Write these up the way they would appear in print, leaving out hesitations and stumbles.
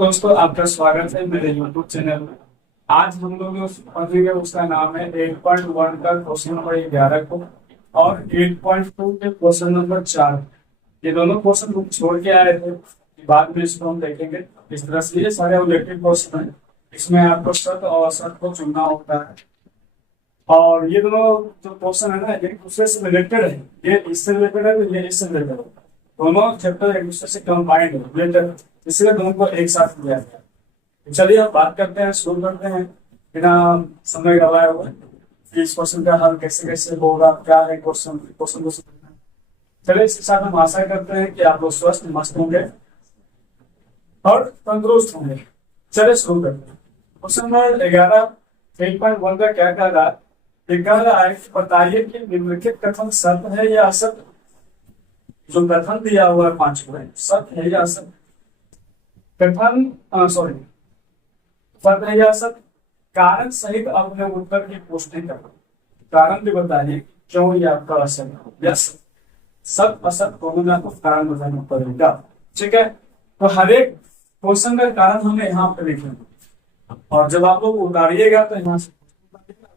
दोस्तों, आपका स्वागत है मेरे YouTube चैनल में। आज हम लोग जो पढ़ेंगे उसका नाम है 8.1 का क्वेश्चन नंबर 11 को और 8.2 के क्वेश्चन नंबर 4। ये दोनों क्वेश्चन हम छोड़ के आए थे, बाद में इसको हम देखेंगे। इस तरह से ये सारे ऑब्जेक्टिव क्वेश्चन है, इसमें आपको शर्त और असर्त को चुनना होता है। और ये दोनों जो क्वेश्चन है ना, एक दूसरे से रिलेटेड है। ये इससे रिलेटेड है तो ये इससे रिलेटेड है। दोनों चैप्टर एक दूसरे से कंबाइंड है, रिलेटेड, इसलिए दोनों को एक साथ लिया गया। तो चलिए अब बात करते हैं, शुरू करते हैं बिना समय गवाए हुए कि इस क्वेश्चन का हल कैसे कैसे होगा, क्या है क्वेश्चन को समझना है। चलिए इसके साथ हम आशा करते हैं कि आप लोग स्वस्थ मस्त होंगे और तंदुरुस्त होंगे। चलिए शुरू करते हैं। क्वेश्चन नंबर 11 8.1 का क्या कह रहा है? कह रहा है बताइए कि निम्नलिखित कथन सत्य है या असत्य। जो कथन दिया हुआ है 5 को, सत्य है या असत्य। कथन सत्य है या असत्य, कारण सहित अपने उत्तर की पुष्टि करो। कारण भी बताइए क्यों ये आपका असत्य हो। यस, सत्य असत्य होगा तो कारण बताना पड़ेगा। ठीक है, तो हर एक क्वेश्चन का कारण हमें यहाँ पे लिखेंगे और जब आप लोग उतारिएगा तो यहाँ से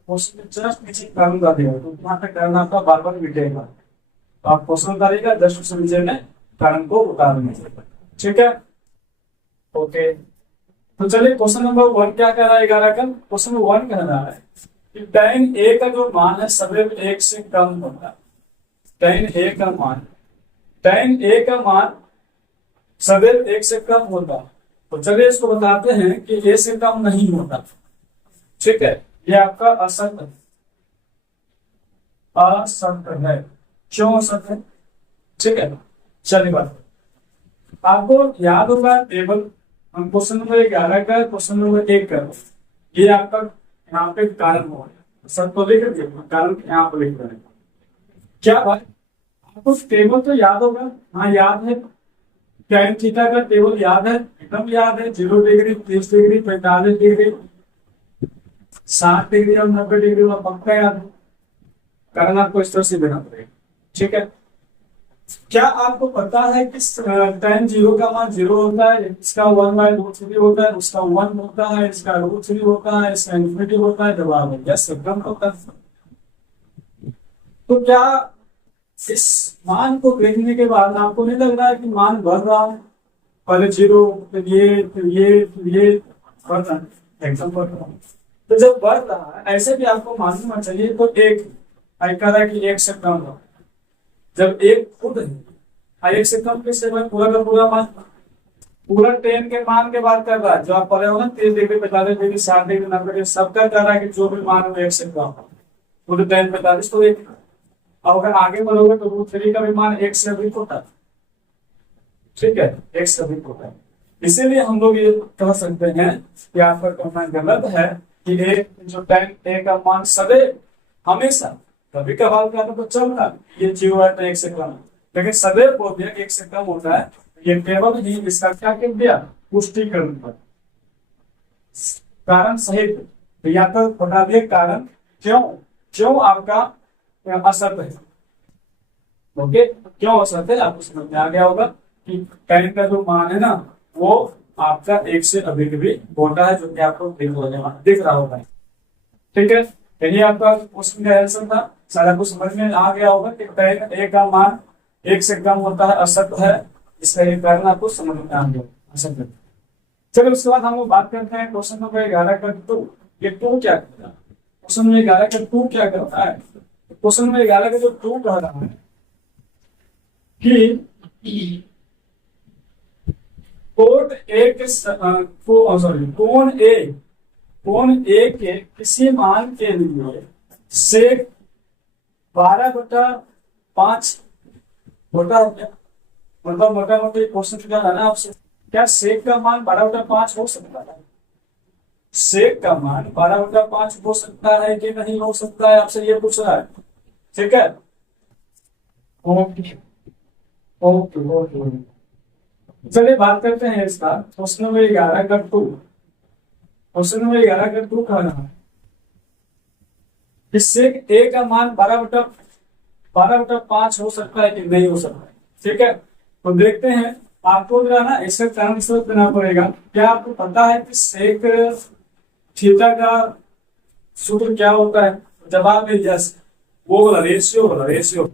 क्वेश्चन के जस्ट नीचे कारण बता देगा, तो यहाँ पे कारण आपका बार बार मिटेगा। तो आप क्वेश्चन उतारिएगा, जस्ट उसके नीचे में कारण को उतारने। ठीक है, ओके। तो चलिए क्वेश्चन नंबर 1 क्या कह रहा है 11 का? क्वेश्चन नंबर 1 कह रहा है कि tan a का जो मान है सदैव 1 से कम होता है। tan a का मान सदैव 1 से कम होता है। तो चलिए इसको बताते हैं कि a से कम नहीं होता। ठीक है, ये आपका असत्य है। क्यों असत्य है? ठीक है, चलिए बात आपको याद होगा टेबल। हम क्वेश्चन नंबर 11 का क्वेश्चन नंबर 1 का ये आपका यहाँ पे कारण हो सब तो लिख दिए, कारण यहाँ पे लिख रहे हैं। क्या भाई आपको टेबल तो याद होगा? हाँ याद है। tan थीटा का टेबल याद है, एकदम याद है। 0 डिग्री, 30 डिग्री, 45 डिग्री, 60 डिग्री और 90 डिग्री में पक्का याद है। कारण आपको इस तरह से देना पड़ेगा। ठीक है, क्या आपको पता है कि tan 0 का मान 0 होता है, इसका 1/√3 होता है, उसका 1 होता है, इसका √3 होता है, इसका इन्फिनिटी होता है। जवाब है यस, एकदम होता है। तो क्या इस मान को देखने के बाद आपको नहीं लग रहा है कि मान बढ़ रहा है? पहले 0, फिर ये बढ़ रहा है, एकदम बढ़ रहा है। तो जब बढ़ रहा है ऐसे भी आपको मालूम होना चाहिए। तो एक कह रहा है कि 1 से कम हो, जब 1 खुद है 1 से कम किससे पूरा का पूरा मान, पूरा tan के मान के बात कर रहा है। जो आप पढ़े हो ना 30 डिग्री, 45 डिग्री, 60 डिग्री, 90 डिग्री, सबका कह रहा है कि जो भी मान हो 1 से कम हो। पूरे tan 45 तो 1। और अगर आगे बढ़ोगे तो √3 का भी मान 1 से अधिक होता है। ठीक है, 1 से अधिक होता है। इसीलिए हम लोग ये कह सकते हैं कि आपका कहना गलत है कि जो tan a का मान सदैव हमेशा कभी कभार का तो चल रहा है ये 0 है तो 1 से कम है, लेकिन सदैव बोल दिया 1 से कम होता है। ये केवल ही इसका क्या कर दिया, पुष्टिकरण पर कारण सहित। तो या तो बता दिए कारण क्यों आपका असत्य है। ओके, क्यों असत्य है आपको समझ में आ गया होगा कि tan का जो मान है ना वो आपका 1 से अधिक भी होता है, जो कि आपको दिख रहा होगा। ठीक है, यही आपका क्वेश्चन का आंसर था। सारा कुछ समझ में आ गया होगा कि tan a का मान 1 से कम होता है, असत्य है। इसका एक कारण आपको समझ में आ गया असत्य। चलिए उसके बाद हम लोग बात करते हैं क्वेश्चन नंबर 11 का 2। ये 2 क्या करता है? क्वेश्चन नंबर 11 का 2 क्या करता है? क्वेश्चन नंबर 11 का जो 2 कह रहा है कि कोण ए के किसी मान के लिए सेक 12/5 होता है क्या? मतलब मोटा मोटी क्वेश्चन क्या है ना आपसे, क्या सेक का मान 12/5 हो सकता है? सेक का मान 12/5 हो सकता है कि नहीं हो सकता है, आपसे ये पूछ रहा है। ठीक है, ओके ओके। चलिए बात करते हैं इसका। क्वेश्चन नंबर 11 का 2। क्वेश्चन नंबर 11 का 2 कह रहा है कि सेक ए का मान 12/5 हो सकता है कि नहीं हो सकता है। ठीक है, तो देखते हैं आपको जो है ना इसका टर्म सोच देना पड़ेगा। क्या आपको पता है कि सेक थीटा का सूत्र क्या होता है? जवाब है यस, वो वाला रेशियो।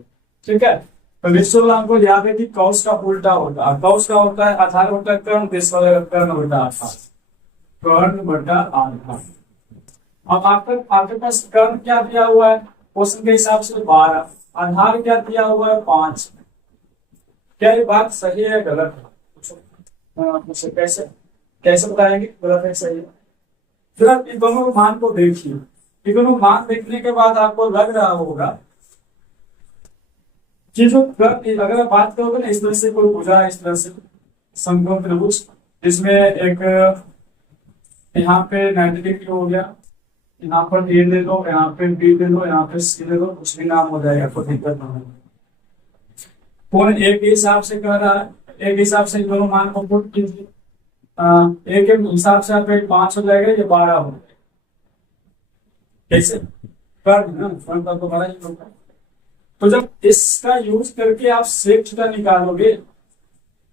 ठीक है, तो रेशियो वाला हमको याद है कि कॉस का उल्टा होता है। कॉस का होता है आधार बटा कर्ण, देश वाला कर्ण बटा आधार, कर्ण बटा आधार। अब आपके पास कर्ण क्या दिया हुआ है क्वेश्चन के हिसाब से 12, आधार क्या दिया हुआ है 5। क्या ये बात सही है गलत है? मुझसे कैसे कैसे बताएंगे गलत है सही है? फिर आप इन दोनों मान को देखिए। इन दोनों मान देखने के बाद आपको लग रहा होगा कि जो अगर आप बात करोगे ना इस तरह से कोई भुजा इस तरह से समकोण त्रिभुज, जिसमें एक यहाँ पे 90 डिग्री हो गया, यहाँ पर ए दे दो, यहाँ पे बी दे दो, यहाँ पे सी दे दो, कुछ भी नाम हो जाएगा, कोई दिक्कत नहीं है। कौन एक हिसाब से कह रहा है, एक हिसाब से दोनों मान को पुट कीजिए। एक हिसाब से आप 5 हो जाएगा, ये 12 हो जाएगा। कैसे कर ना तो बड़ा ही होगा। तो जब इसका यूज करके आप सेक थीटा निकालोगे,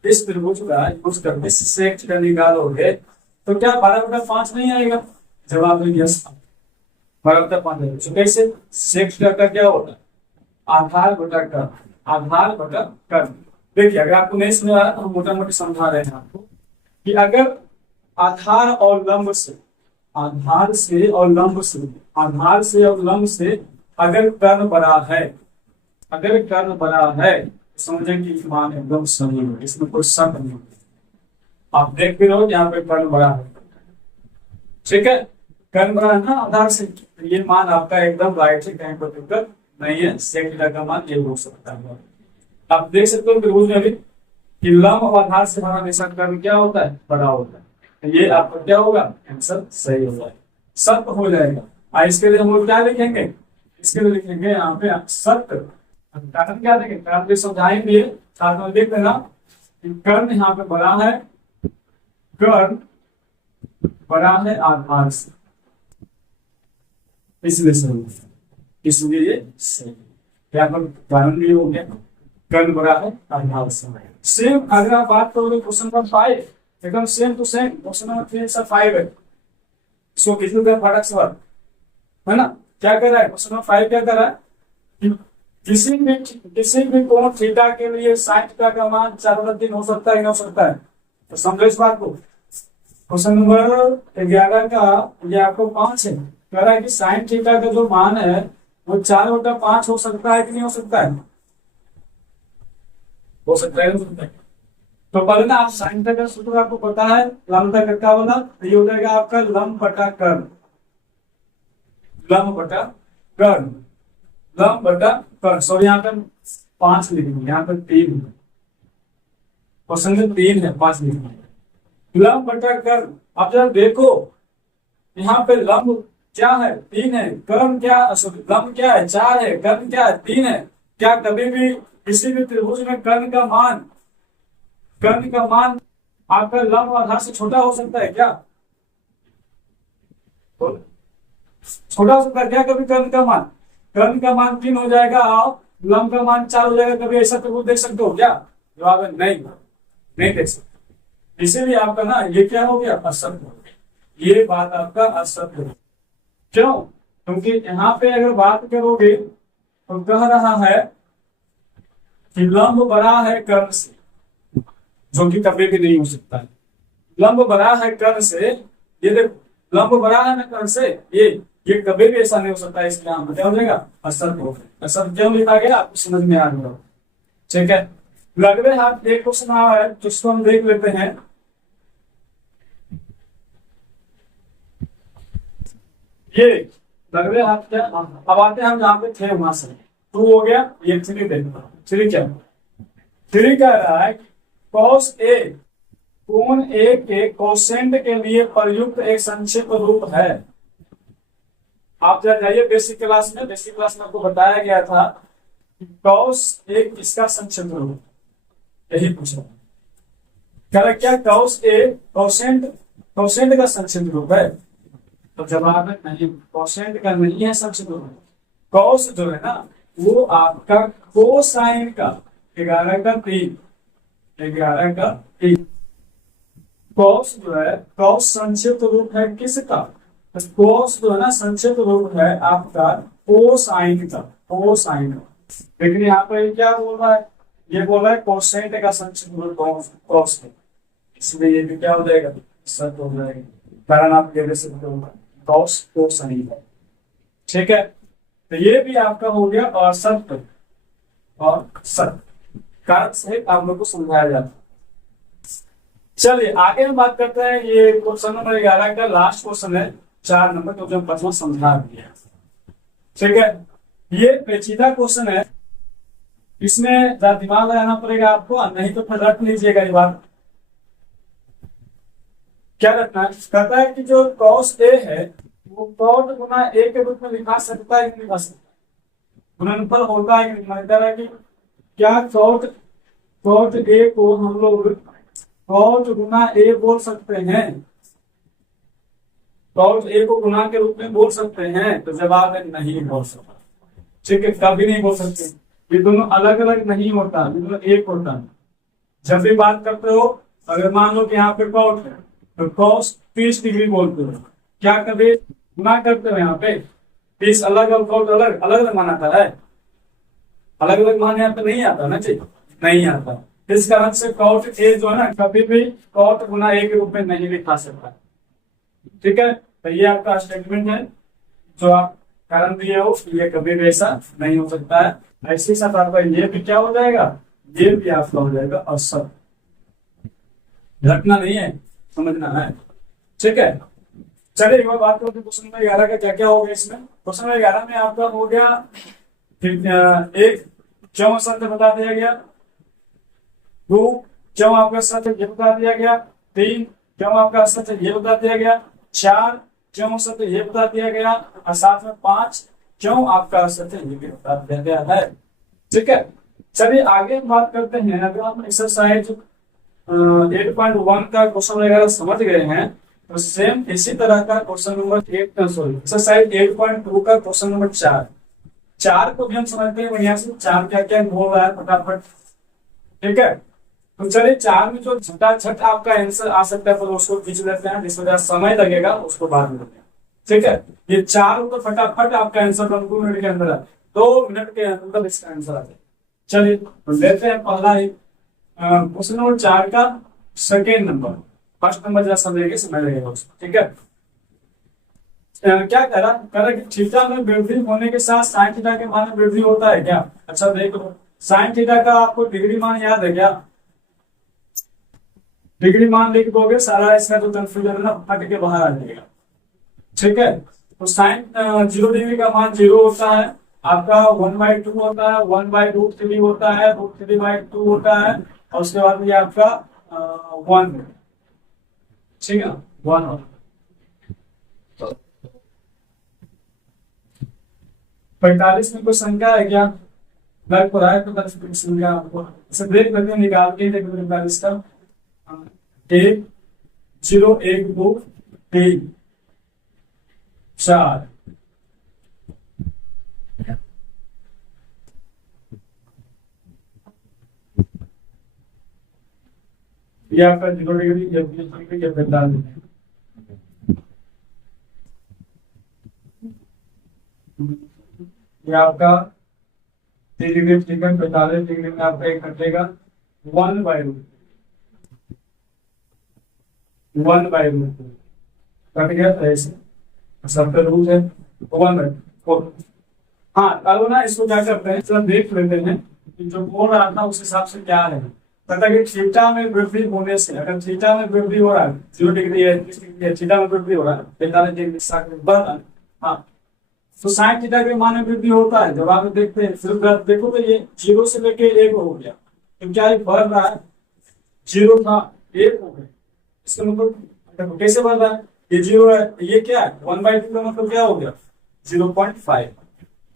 इस त्रिभुज का यूज करके सेक थीटा निकालोगे, तो क्या 12/5 नहीं आएगा? जवाब है यस, 12/5 आएगा। तो कैसे सेक थीटा का क्या होता है? आधार बटा कर्ण, आधार बटा कर्ण। देखिए अगर आपको नहीं समझ आ रहा तो हम मोटा मोटी समझा रहे हैं आपको कि अगर आधार और लंब से, आधार से और लंब से, आधार से और लंब से अगर कर्ण बड़ा है, अगर कर्ण बड़ा है तो समझें कि मान एकदम सही है, इसमें कोई शक नहीं। आप देख भी रहो यहाँ पे कर्ण बड़ा है, ठीक है, कर्ण बड़ा है ना आधार से, ये मान आपका एकदम राइट है, कहीं पर दिक्कत नहीं है। सेक थीटा का मान ये हो सकता है। आप देख सकते हो त्रिभुज में भी कि लंब और आधार से बना हमेशा कर्ण क्या होता है? बड़ा होता है। ये आपका क्या होगा? आंसर सही हो जाएगा, सत्य हो जाएगा। इसके लिए हम लोग क्या लिखेंगे? इसके लिए लिखेंगे यहाँ पे सत्य। कारण क्या देंगे? कारण भी समझाएंगे, साथ में देख लेना। कर्ण यहाँ पे बड़ा है, कर्ण बड़ा है आधार से, इसलिए सही, इसलिए ये सही। यहाँ पर कारण भी हो गया, कर्ण बड़ा है आधार से। सेम अगर आप बात करोगे क्वेश्चन नंबर 5, एकदम same to same question number 3 से 5 है, इसको किसी का फर्क सवाल है ना। क्या कर रहा है क्वेश्चन नंबर 5? क्या कर रहा है? किसी भी कोण थीटा के लिए साइन थीटा का मान 4/3 हो सकता है, नहीं हो सकता है? तो समझो इस बात को। क्वेश्चन नंबर 11 का ये आपको 5 है, कह रहा है कि साइन थीटा का जो मान है वो 4/5 हो सकता है कि नहीं हो सकता है? हो सकता है, हो सकता है। तो पहले ना आप साइन थीटा का सूत्र आपको पता है, लंब तक का वाला, ये हो जाएगा आपका लंब बटा कर्ण, लंब बटा कर्ण, लंब बटा कर्ण। सॉरी यहाँ पे 5 लिखेंगे, यहाँ पे 3 है, क्वेश्चन में 3 है, 5 लिखेंगे। लंब बटा कर्ण। आप जरा देखो यहाँ पे लंब क्या है? 3 है, कर्ण क्या, लंब क्या है? 4 है, कर्ण क्या है? 3 है। क्या कभी भी किसी भी त्रिभुज में कर्ण का मान आपका लंब आधार से छोटा हो सकता है क्या? छोटा हो सकता है क्या कभी कर्ण का मान? कर्ण का मान 3 हो जाएगा और लंब का मान 4 हो जाएगा। कभी ऐसा त्रिभुज देख सकते हो क्या? जवाब है नहीं, नहीं देख सकते। इसीलिए आपका ना ये क्या हो गया? असत्य हो गया, ये बात आपका असत्य है। क्यों? क्योंकि यहाँ पे अगर बात करोगे तो कह रहा है कि लंब बड़ा है कर्ण से, जो कि कभी भी नहीं हो सकता है। लंब बड़ा है कर्ण से, ये देखो लंब बड़ा है ना कर्ण से, ये कभी भी ऐसा नहीं हो सकता है। इसलिए हम क्या हो जाएगा? असत्य हो गया। असत्य क्यों लिखा गया आपको समझ में आ गया, ठीक है। लगवे हाथ एक क्वेश्चन आया है जिसको हम देख लेते हैं। ये लगवे हाथ क्या, अब आते हैं हम जहां पे थे वहां से 2 हो गया, ये 3 देखना। 3 क्या? 3 कह रहा है cos A कोण A के कोसेंट के लिए प्रयुक्त एक संक्षिप्त रूप है। आप जरा जाइए बेसिक क्लास में, बेसिक क्लास में आपको बताया गया था कि cos A किसका संक्षिप्त रूप, यही पूछा। कह रहा क्या cos A कोसेंट का संक्षिप्त रूप है? तो जवाब है नहीं, कोसेंट का नहीं है संक्षिप्त रूप। cos जो है ना वो आपका कोसाइन का 11 का 3, 11 का एक। कॉस जो है, कॉस संक्षिप्त रूप है किसका? कॉस जो है ना संक्षिप्त रूप है आपका कोसाइन का, कोसाइन। लेकिन यहाँ पर क्या बोल रहा है? ये बोल रहा है कोसेंट का संक्षिप्त रूप कॉस है, इसलिए ये भी क्या हो जाएगा? सत्य हो जाएगा, कारण आप दे सकते हो कॉस कोसाइन है। ठीक है, तो ये भी आपका हो गया और सत्य और सत्य कारक सहित आप लोग को समझाया जाता है। चलिए आगे हम बात करते हैं। ये क्वेश्चन नंबर 11 का लास्ट क्वेश्चन है, 4 नंबर, क्योंकि हम 5वां समझा दिया। ठीक है, ये पेचीदा क्वेश्चन है, इसमें दिमाग लगाना पड़ेगा आपको, नहीं तो फिर रख लीजिएगा ये बात। क्या रखना है? कहता है कि जो कॉस ए है वो कॉट गुना ए के रूप में लिखा सकता है कि नहीं लिखा सकता? गुणनफल होता है कि नहीं? मतलब है कि क्या कॉट कॉट ए को हम लोग कॉट गुना ए बोल सकते हैं? कॉट ए को गुना के रूप में बोल सकते हैं? तो जवाब है नहीं बोल सकता। ठीक है, कभी नहीं बोल सकते। ये दोनों अलग अलग नहीं होता, ये दोनों एक होता है। जब भी बात करते हो, अगर मान लो कि यहाँ पे कॉट है तो कॉस 30 डिग्री बोलते हो, क्या कभी गुना करते हो? यहाँ पे 30 अलग और कॉट अलग अलग मान आता है, अलग अलग मान यहाँ पे नहीं आता ना जी, नहीं आता। इस कारण से कॉट ए जो है ना कभी भी कॉट गुना ए के रूप में नहीं लिखा सकता। ठीक है, तो ये आपका स्टेटमेंट है जो आप कारण दिए हो, ये कभी भी ऐसा नहीं हो सकता है। ऐसे ही साथ आपका ये भी क्या हो जाएगा? ये भी आपका हो जाएगा असर। रखना नहीं है, समझना है। ठीक है, चलिए एक बार बात करते हैं क्वेश्चन नंबर 11 का क्या क्या हो गया इसमें। क्वेश्चन नंबर 11 में आपका हो गया एक क्यों सत्य बता दिया गया, 2 क्यों आपका सत्य ये बता दिया गया, 3 क्यों आपका सत्य ये बता दिया गया, 4 क्यों सत्य ये बता दिया गया, और साथ में 5 क्यों आपका सत्य ये भी बता दिया गया है। ठीक है, चलिए आगे बात करते हैं। अगर हम एक्सरसाइज 8.1 का क्वेश्चन वगैरह समझ गए हैं तो सेम इसी तरह का क्वेश्चन नंबर 8 सॉरी एक्सरसाइज 8.2 का क्वेश्चन नंबर 4 को भी हम समझते हैं बढ़िया से। 4 क्या क्या बोल रहा है फटाफट। ठीक है, तो चलिए 4 में जो झटाझट आपका आंसर आ सकता है, पर उसको खींच लेते हैं, जिसमें ज्यादा समय लगेगा उसको बाद में लेते हैं। ठीक है, ये 4 तो फटाफट आपका आंसर 2 मिनट के अंदर, 2 मिनट के अंदर इसका आंसर आ जाए। चलिए तो लेते हैं पहला ही क्वेश्चन नंबर 4 का सेकेंड नंबर। फर्स्ट नंबर जरा समझेंगे, समझ लगेगा उसको। ठीक है, क्या करा कि थीटा में वृद्धि होने के साथ साइन थीटा के मान में वृद्धि होता है क्या? अच्छा देखो, साइन थीटा का आपको डिग्री मान याद है क्या? डिग्री मान लिख दोगे, सारा इसका जो कंफ्यूजन है ना हट के बाहर आ जाएगा। ठीक है, तो साइन 0 डिग्री का मान 0 होता है आपका, 1/2 होता है, 1/√3 होता है, √3/2 होता है, और उसके बाद ये आपका 1। ठीक है, 1 45 में कोई संख्या है क्या? लग पड़ा है तो संख्या आपको ब्रेक करके निकाल के देखो 45 का 1 0 1 2 3 4। ये आपका 0 डिग्री जब 45 ये आपका 3 डिग्री 45 डिग्री में आपका एक कटेगा 1/√2 कट गया ऐसे, सबका रूट है 1/4। हाँ अब ना इसको क्या करते हैं, चलो देख लेते हैं कि जो बोल रहा था उस हिसाब से क्या है। पता कि थीटा में वृद्धि होने से, अगर थीटा में वृद्धि हो रहा है 0 डिग्री है, 30 डिग्री है, थीटा में वृद्धि हो रहा है 45 डिग्री बढ़ रहा है, हाँ तो साइन थीटा के मान में वृद्धि होता है। जब आप देखते हैं सिर्फ देखो तो ये 0 से लेके 1 हो गया, तो क्या ये बढ़ रहा है? 0 था 1 हो गया, इसका मतलब कैसे बढ़ रहा है? ये 0 है, ये क्या है 1/2 का मतलब क्या हो गया 0.5।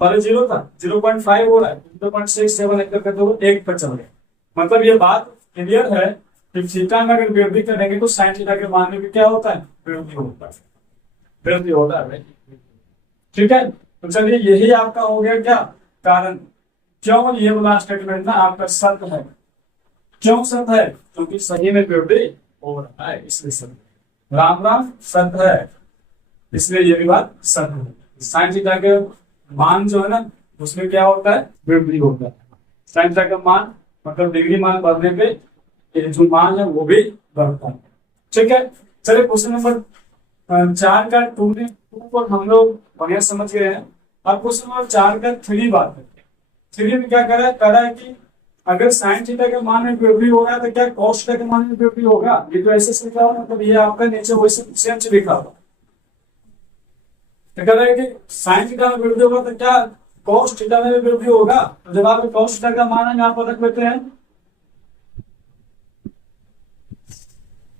पहले 0 था 0.5 हो रहा है, 0.67 एक करके तो 1 पर चल गया। मतलब ये बात क्लियर है कि थीटा में अगर वृद्धि करेंगे तो साइन थीटा के मान में भी क्या होता है? वृद्धि होता है, वृद्धि होता है। ठीक है, तो चलिए यही आपका हो गया क्या कारण, क्यों ये वाला स्टेटमेंट ना आपका सत्य है। क्यों सत्य है? क्योंकि सही में विरोधी हो रहा है, इसलिए सत्य। राम राम सत्य है, इसलिए ये भी बात सत्य है। साइन थीटा के मान जो है ना, उसमें क्या होता है? विरोधी होता है। साइन थीटा का मान मतलब डिग्री मान बढ़ने पे ये जो मान है वो भी बढ़ता है। ठीक है, चलिए क्वेश्चन नंबर 4 का 2 पर हम लोग बढ़िया समझ गए हैं। अब क्वेश्चन नंबर 4 का 3 बात है। 3 में क्या कर रहा है कि अगर साइन थीटा के मान में विरोधी हो रहा है तो क्या कॉस थीटा के मान में विरोधी होगा? ये तो ऐसे लिखा हुआ, मतलब ये आपका नीचे वैसे सेम से लिखा हुआ। तो कह रहा है कि साइन थीटा में विरोधी होगा तो क्या कॉस थीटा में भी विरोधी होगा? तो जब आप कॉस थीटा का मान है यहाँ पर रख लेते हैं।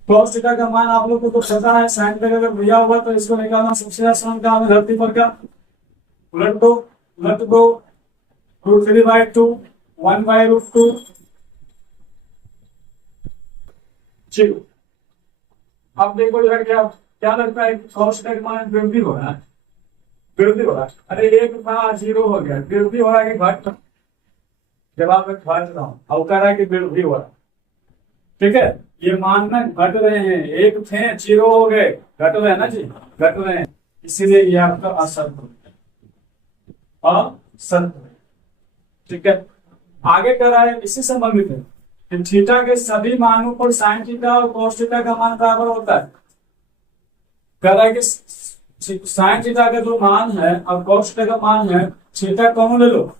कॉस थीटा का मान आप लोग को तो पता है, साइन थीटा अगर दिया होगा तो इसको निकालना सबसे आसान काम है। धरती पर का उलट दो √3/2 1/√2। चलो अब देखो इधर क्या क्या लगता है? कॉस थीटा का मान विरोधी हो रहा है, विरोधी हो रहा है। अरे एक था 0 हो गया, विरोधी हो रहा है कि घट? जब आप घट रहा हूं अब कह रहा है कि विरोधी हो रहा है। ठीक है, ये मान ना घट रहे हैं, एक थे 0 हो गए, घट रहे हैं ना जी, घट रहे हैं, इसीलिए ये आपका असत्य असत्य। ठीक है, आगे कर रहा है इसी संबंधित है कि थीटा के सभी मानों पर साइन थीटा और कॉस थीटा का मान बराबर होता है। कह रहा है कि साइन थीटा का जो मान है और कॉस थीटा का मान है, थीटा कौन ले लो,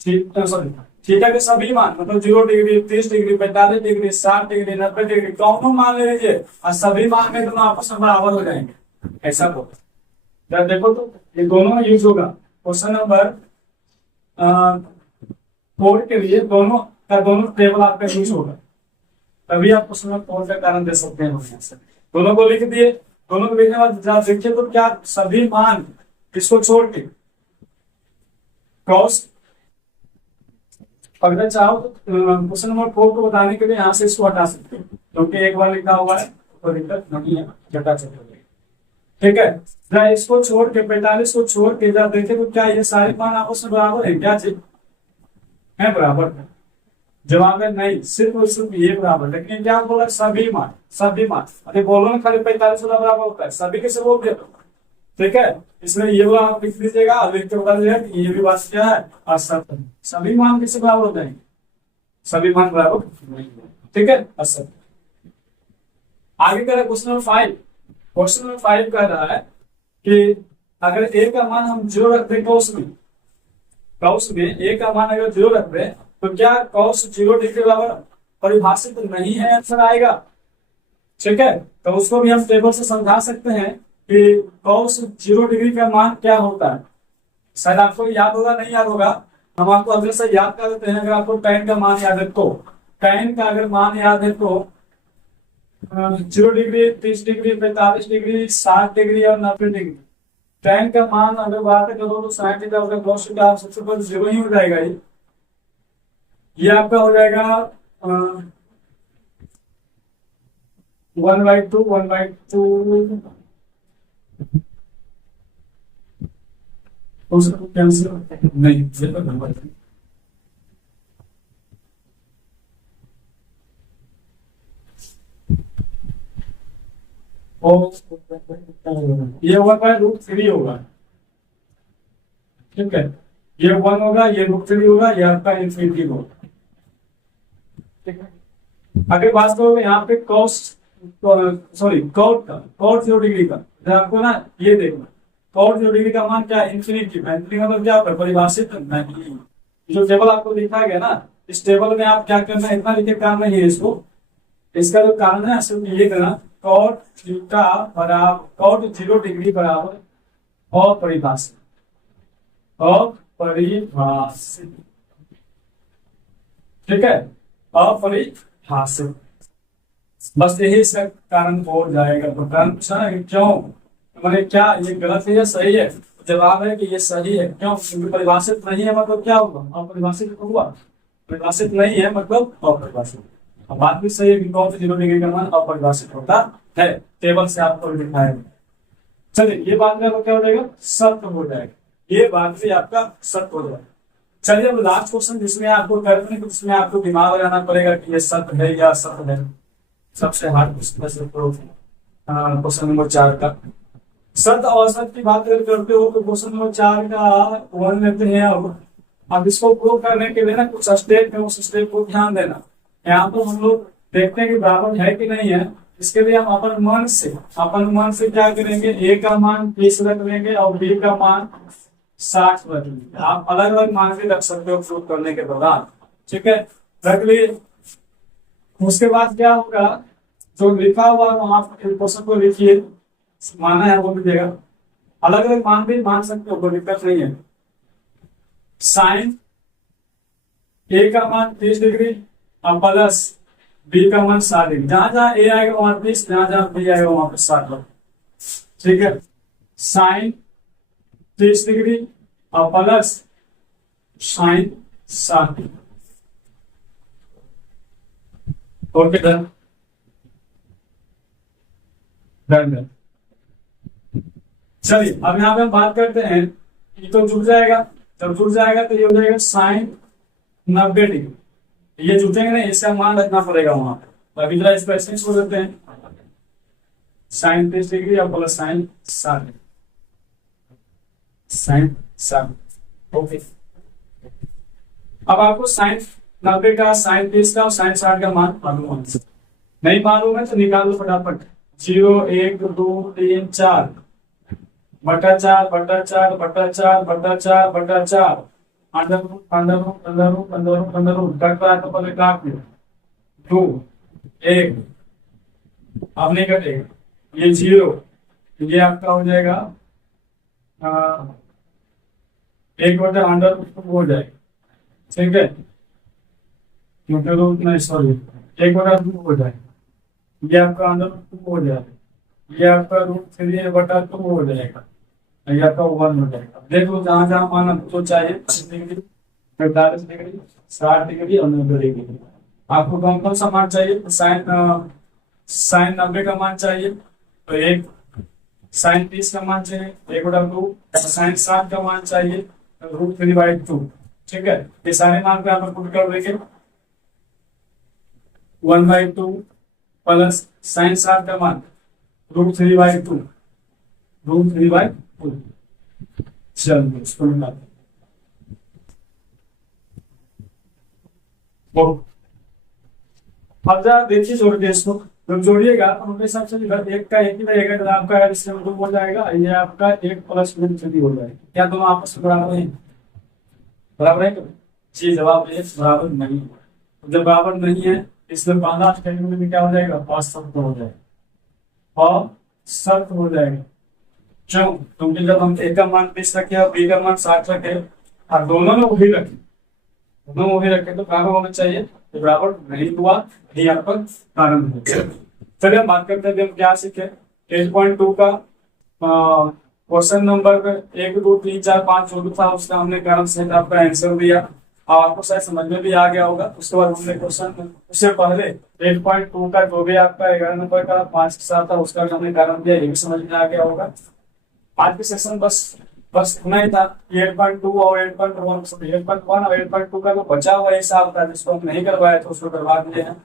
सॉरी थीटा के सभी मान मतलब 0 degree 30 degree 45 degree 60 degree 90 degree कौन मान ले लीजिए और सभी मान में दोनों आपस में बराबर हो जाएंगे, ऐसा बोलते हैं। देखो तो ये दोनों यूज होगा क्वेश्चन नंबर 4 के लिए, दोनों का दोनों टेबल आपका यूज होगा, तभी आप क्वेश्चन नंबर 4 का कारण दे सकते हैं। दोनों को लिख दिए, दोनों को लिखने बाद देखिए तो क्या सभी मान इसको छोड़ के कॉस, अगर चाहो तो क्वेश्चन नंबर 4 को बताने के लिए यहाँ से इसको हटा सकते हैं, क्योंकि एक बार लिखा हुआ है तो दिक्कत नहीं है, हटा सकते हैं। ठीक है, जरा इसको छोड़ के 45 को छोड़ के जरा देखे तो क्या ये सारे मान आपस में बराबर है? क्या चीज है बराबर है? जवाब है नहीं, सिर्फ और सिर्फ ये बराबर। लेकिन क्या बोला? सभी मान, सभी मान। अरे बोलो ना खाली 45 वाला बराबर होता है, सभी कैसे बोल दिया? ठीक है, इसमें ये वाला आप लिख लीजिएगा, लिख के बता दीजिएगा कि ये भी बात क्या है? असत्य। सभी मान किससे बराबर हो जाएंगे? सभी मान बराबर नहीं। ठीक है, असत्य। आगे कह रहा है क्वेश्चन नंबर 5। क्वेश्चन नंबर 5 कह रहा है कि अगर ए का मान हम 0 रख दें कौस में ए का मान अगर 0 रख दें तो क्या कॉस 0 डिग्री बराबर परिभाषित नहीं है? आंसर आएगा। ठीक है, तो उसको भी हम टेबल से समझा सकते हैं कि कॉस 0 डिग्री का मान क्या होता है। शायद आपको याद होगा, नहीं याद होगा, हम आपको अगले से याद कर देते हैं। अगर आपको tan का मान याद है तो tan का अगर मान याद है तो 0 डिग्री 30 डिग्री 45 डिग्री 60 डिग्री और 90 डिग्री tan का मान अगर बात करो तो साइन थीटा और कॉस थीटा आप सबसे पहले 0 ही हो जाएगा। ये आपका हो जाएगा 1/2 उसको कैंसिल नहीं, ये तो नंबर है। ये 1/√3 होगा। ठीक है, ये 1 होगा, ये √3 होगा, ये आपका इन्फिनिटी होगा। ठीक है, अगर बात करो यहाँ पे कॉस सॉरी कॉट 0 डिग्री का, आपको ना ये देखना कॉट 0 डिग्री का मान क्या? इन्फिनिटी। मतलब क्या होता है? परिभाषित नहीं। जो टेबल आपको लिखा गया ना, इस टेबल में आप क्या करना है, इतना लिखे काम नहीं है इसको। इसका जो कारण है सिर्फ ये करना, कॉट थीटा बराबर कॉट 0 डिग्री बराबर अपरिभाषित, अपरिभाषित। ठीक है, अपरिभाषित, बस यही इसका कारण हो जाएगा। तो कारण पूछा ना कि क्यों, मैंने क्या ये गलत है या सही है? जवाब है कि ये सही है। क्यों? क्योंकि परिभाषित नहीं है मतलब क्या होगा? अपरिभाषित हुआ। परिभाषित नहीं है मतलब अपरिभाषित। अब बात भी सही है कि कौन से 0 डिग्री का मान अपरिभाषित होता है, टेबल से आपको दिखाया। चलिए ये बात में क्या हो जाएगा? सत्य हो जाएगा। ये बात भी आपका सत्य हो जाएगा। चलिए अब लास्ट क्वेश्चन जिसमें आपको करने के उसमें आपको दिमाग लगाना पड़ेगा कि ये सत्य है या असत्य है। सबसे हार्ड क्वेश्चन क्वेश्चन नंबर 4 का सत्य और असत्य की बात अगर करते हो तो क्वेश्चन नंबर 4 का वन लेते हैं। अब इसको प्रूव करने के लिए ना कुछ स्टेप है, उस स्टेप को ध्यान देना। यहाँ पर हम लोग देखते हैं कि बराबर है कि नहीं है। इसके लिए हम अपन मन से क्या करेंगे, ए का मान 30 रख लेंगे और बी का मान 60 रख लेंगे। आप अलग अलग मान भी रख सकते हो प्रूव करने के दौरान, ठीक है, रख लिए। उसके बाद क्या होगा, जो लिखा हुआ वहां क्वेश्चन को लिखिए, माना है वो भी देगा। अलग अलग मान भी मान सकते हो, कोई दिक्कत नहीं है। साइन ए का मान 30 डिग्री और प्लस बी का मान 60 डिग्री। जहां जहां ए आएगा वहां 30, जहां जहां बी आएगा वहां पे 60, ठीक है। साइन 30 डिग्री और plus sign 60 degree. Okay done, done. चलिए अब यहाँ पे हम बात करते हैं, ये तो जुड़ जाएगा। जब जुड़ जाएगा तो ये हो जाएगा साइन 90 डिग्री। ये जुटेंगे ना, इसका मान रखना पड़ेगा वहां पे। अभी जरा इसको ऐसे छोड़ देते हैं, साइन 30 डिग्री और प्लस साइन 60, साइन 60। ओके, अब आपको साइन 90 का, साइन 30 का और साइन 60 का मान मालूम होना चाहिए। नहीं मालूम है तो निकाल लो फटाफट। 0 1 2 3 4 बटा 4 बटा 4 बटा 4 बटा 4 बटा 4 under root under root under root under root under root cut रहा है तो पहले काट लो। 2 1 अब नहीं कटेगा, ये 0, ये आपका हो जाएगा 1 बटा अंडर रूट हो जाएगा, ठीक है, क्योंकि रूट नहीं, सॉरी 1 बटा 2 हो जाएगा। ये आपका अंडर रूट 2 हो जाएगा, ये आपका रूट 3 बटा 2 हो जाएगा, ये आपका 1 हो जाएगा। देख लो जहां जहां मान आपको चाहिए, 45 डिग्री 60 डिग्री और 90 डिग्री। आपको कौन कौन सा मान चाहिए, साइन 90 का मान चाहिए तो एक, साइन 30 का मान चाहिए 1/2, साइन 60 का मान चाहिए √3/2, ठीक है। ये सारे मान पे आप पुट कर देंगे 1/2 प्लस साइन 60 का मान √3/2, √3/2। चलिए इसको निकालते हैं। अब जरा देखिए जोड़ के इसको, जब जोड़िएगा तो उनके हिसाब से एक का एक ही रहेगा, तो आपका इसमें 2 हो जाएगा, ये आपका 1 प्लस √3 हो जाएगा। क्या दोनों आपस में बराबर है? बराबर है जी, जवाब ये बराबर नहीं है। जब बराबर नहीं है इसमें पहला स्टेटमेंट में क्या हो जाएगा, असत्य हो जाएगा, और सत्य हो जाएगा। क्यों? क्योंकि जब हम ए का मान 20 रखे और बी का मान 60 रखे और दोनों में वही रखे तो कारण होना चाहिए, तो बराबर नहीं हुआ, यही आपका कारण है। चलिए हम बात करते हैं हम क्या सीखे। 8.2 का क्वेश्चन नंबर 1 2 3 4 5 जो भी था उसका हमने कारण सहित आपका आंसर दिया और आपको शायद समझ में भी आ गया होगा। उसके बाद हमने क्वेश्चन, उससे पहले 8.2 का जो भी आपका 11 नंबर का 5 के साथ था उसका हमने कारण दिया, ये भी समझ में आ गया होगा। आज की सेशन बस इतना ही था। 8.2 और 8.1 और 8.2 का जो बचा हुआ हिसाब था जिसको हम नहीं करवाए थे उसको करवा दिए हैं।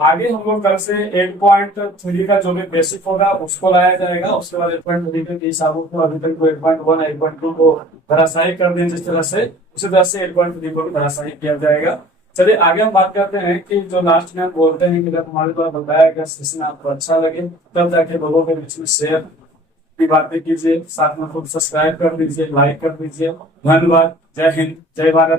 आगे हम लोग कल से 8.3 का जो भी बेसिक होगा उसको लाया जाएगा। उसके बाद 8.3 के हिसाबों को अभी तक 8.1 8.2 को धराशायी कर दें जिस तरह से, उसी तरह से 8.3 को भी धराशायी किया जाएगा। चलिए आगे हम बात करते हैं कि जो लास्ट में बोलते हैं कि जब हमारे द्वारा बताया गया सेशन आपको अच्छा लगे तब जाके लोगों के बीच में शेयर की बातें कीजिए, साथ में खुद सब्सक्राइब कर दीजिए, लाइक कर दीजिए। धन्यवाद, जय हिंद, जय भारत।